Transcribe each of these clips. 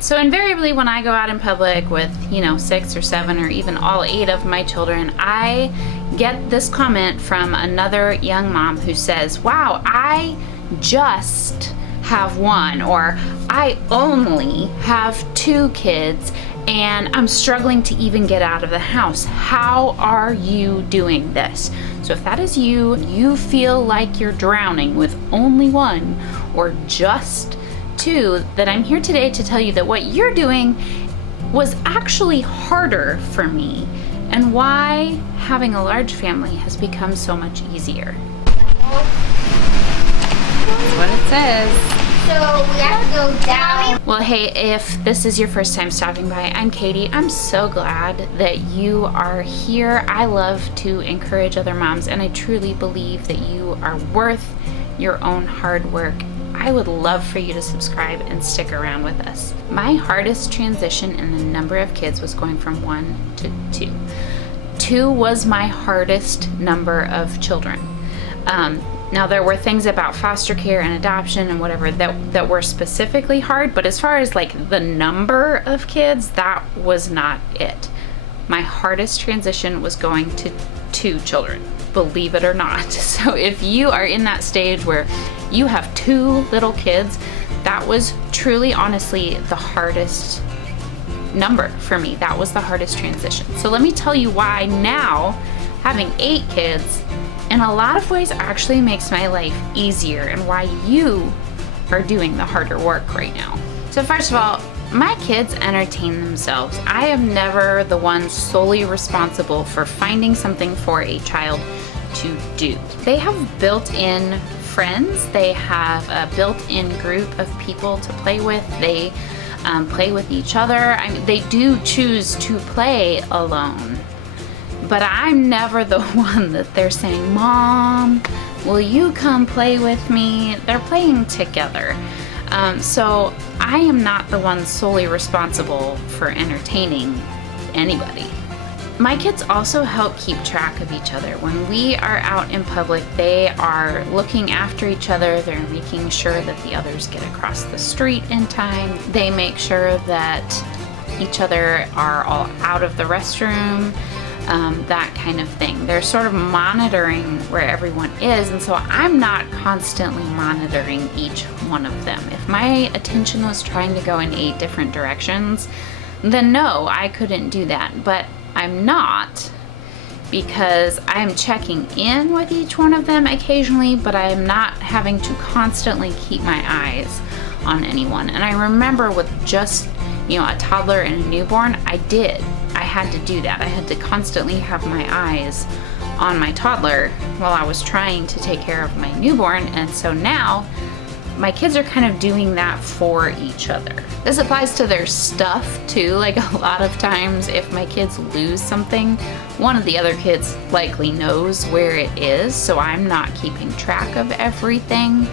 right, so invariably when I go out in public with, 6 or 7 or even all 8 of my children, I get this comment from another young mom who says, wow, I just have 1, or I only have 2 kids and I'm struggling to even get out of the house. How are you doing this? So if that is you, you feel like you're drowning with only 1 or just 2, that I'm here today to tell you that what you're doing was actually harder for me, and why having a large family has become so much easier. That's what it says. So we have to go down. Well, hey, if this is your first time stopping by, I'm Katie. I'm so glad that you are here. I love to encourage other moms, and I truly believe that you are worth your own hard work. I would love for you to subscribe and stick around with us. My hardest transition in the number of kids was going from 1 to 2. 2 was my hardest number of children. Now there were things about foster care and adoption and whatever that were specifically hard, but as far as like the number of kids, that was not it. My hardest transition was going to 2 children, believe it or not. So if you are in that stage where you have 2 little kids, that was truly, honestly, the hardest number for me. That was the hardest transition. So let me tell you why now, having 8 kids, in a lot of ways actually makes my life easier, and why you are doing the harder work right now. So first of all, my kids entertain themselves. I am never the one solely responsible for finding something for a child to do. They have built-in friends. They have a built-in group of people to play with. They play with each other. I mean, they do choose to play alone. But I'm never the one that they're saying, Mom, will you come play with me? They're playing together. So I am not the one solely responsible for entertaining anybody. My kids also help keep track of each other. When we are out in public, they are looking after each other. They're making sure that the others get across the street in time. They make sure that each other are all out of the restroom. That kind of thing. They're sort of monitoring where everyone is, and so I'm not constantly monitoring each one of them. If my attention was trying to go in 8 different directions, then no, I couldn't do that. But I'm not, because I'm checking in with each one of them occasionally, but I am not having to constantly keep my eyes on anyone. And I remember with just, a toddler and a newborn, I had to do that. I had to constantly have my eyes on my toddler while I was trying to take care of my newborn, and so now my kids are kind of doing that for each other. This applies to their stuff too. Like a lot of times if my kids lose something, one of the other kids likely knows where it is, so I'm not keeping track of everything.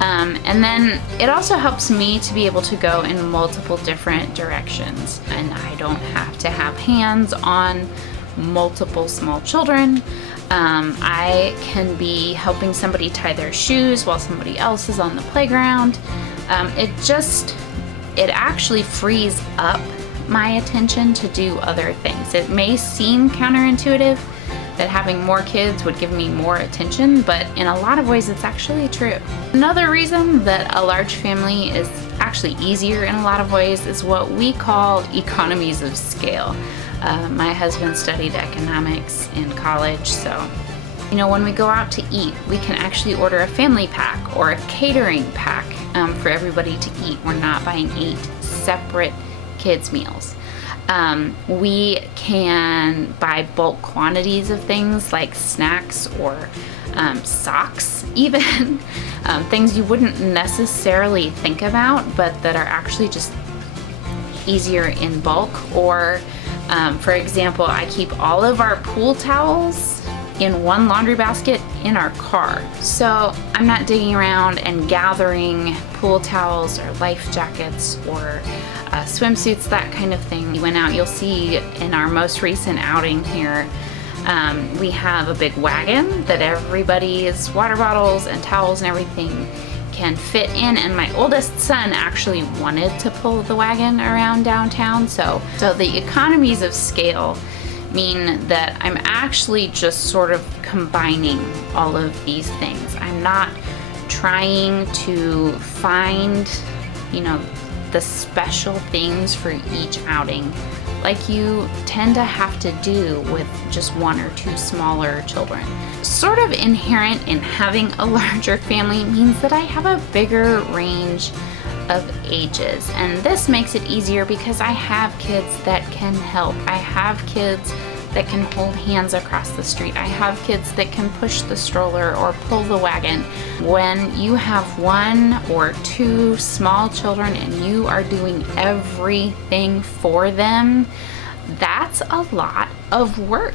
And then it also helps me to be able to go in multiple different directions, and I don't have to have hands on multiple small children. I can be helping somebody tie their shoes while somebody else is on the playground. It actually frees up my attention to do other things. It may seem counterintuitive that having more kids would give me more attention, but in a lot of ways it's actually true. Another reason that a large family is actually easier in a lot of ways is what we call economies of scale. My husband studied economics in college, so when we go out to eat, we can actually order a family pack or a catering pack for everybody to eat. We're not buying 8 separate kids' meals. We can buy bulk quantities of things like snacks or socks even, things you wouldn't necessarily think about, but that are actually just easier in bulk. Or for example, I keep all of our pool towels in one laundry basket in our car. So I'm not digging around and gathering pool towels or life jackets or swimsuits, that kind of thing. You went out, you'll see in our most recent outing here, we have a big wagon that everybody's water bottles and towels and everything can fit in, and my oldest son actually wanted to pull the wagon around downtown. So the economies of scale mean that I'm actually just sort of combining all of these things. I'm not trying to find, you know, the special things for each outing like you tend to have to do with just one or two smaller children. Sort of inherent in having a larger family means that I have a bigger range of ages, and this makes it easier because I have kids that can help. I have kids that can hold hands across the street. I have kids that can push the stroller or pull the wagon. When you have one or two small children and you are doing everything for them, that's a lot of work.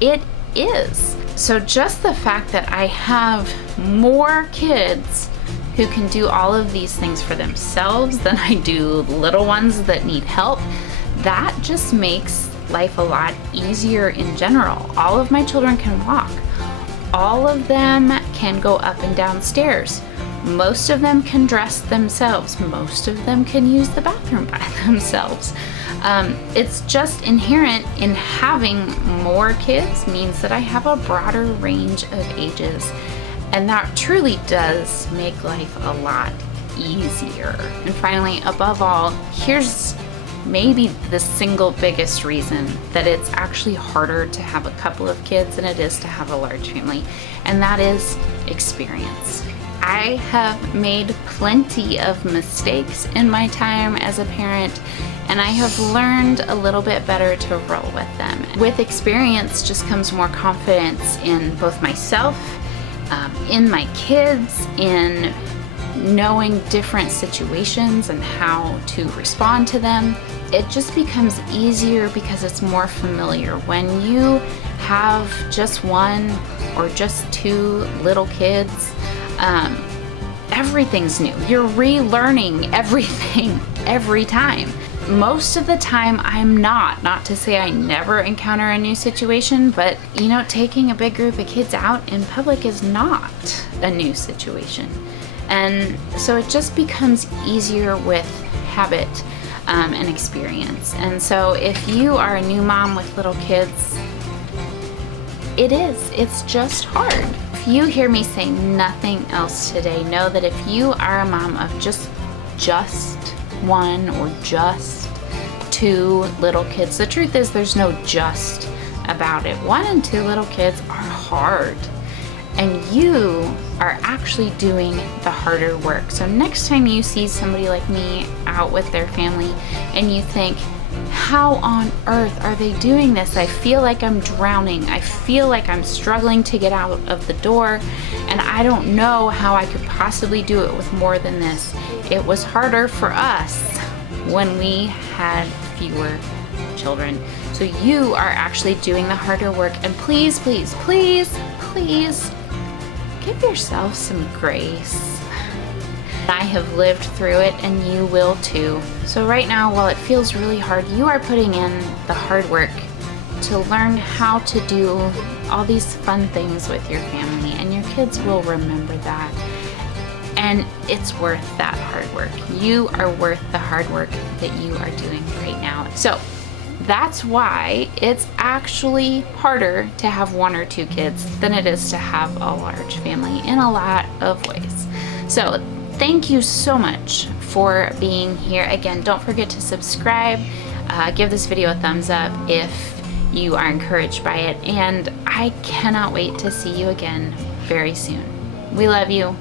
It is. So just the fact that I have more kids who can do all of these things for themselves than I do little ones that need help, that just makes life a lot easier in general. All of my children can walk. All of them can go up and down stairs. Most of them can dress themselves. Most of them can use the bathroom by themselves. It's just inherent in having more kids means that I have a broader range of ages, and that truly does make life a lot easier. And finally, above all, here's maybe the single biggest reason that it's actually harder to have a couple of kids than it is to have a large family, and that is experience. I have made plenty of mistakes in my time as a parent, and I have learned a little bit better to roll with them. With experience just comes more confidence in both myself, in my kids, in knowing different situations and how to respond to them. It just becomes easier because it's more familiar. When you have just one or just two little kids, everything's new. You're relearning everything every time. Most of the time I'm not to say I never encounter a new situation, but you know, taking a big group of kids out in public is not a new situation. And so it just becomes easier with habit and experience. And so if you are a new mom with little kids, it's just hard. If you hear me say nothing else today, know that if you are a mom of just one or just two little kids, the truth is there's no just about it. 1 and 2 little kids are hard, and you are actually doing the harder work. So next time you see somebody like me out with their family and you think, how on earth are they doing this? I feel like I'm drowning. I feel like I'm struggling to get out of the door, and I don't know how I could possibly do it with more than this. It was harder for us when we had fewer children. So you are actually doing the harder work, and please, please, please, please give yourself some grace. I have lived through it, and you will too. So right now, while it feels really hard, you are putting in the hard work to learn how to do all these fun things with your family, and your kids will remember that. And it's worth that hard work. You are worth the hard work that you are doing right now. So that's why it's actually harder to have 1 or 2 kids than it is to have a large family in a lot of ways. So thank you so much for being here. Again, don't forget to subscribe. Give this video a thumbs up if you are encouraged by it. And I cannot wait to see you again very soon. We love you.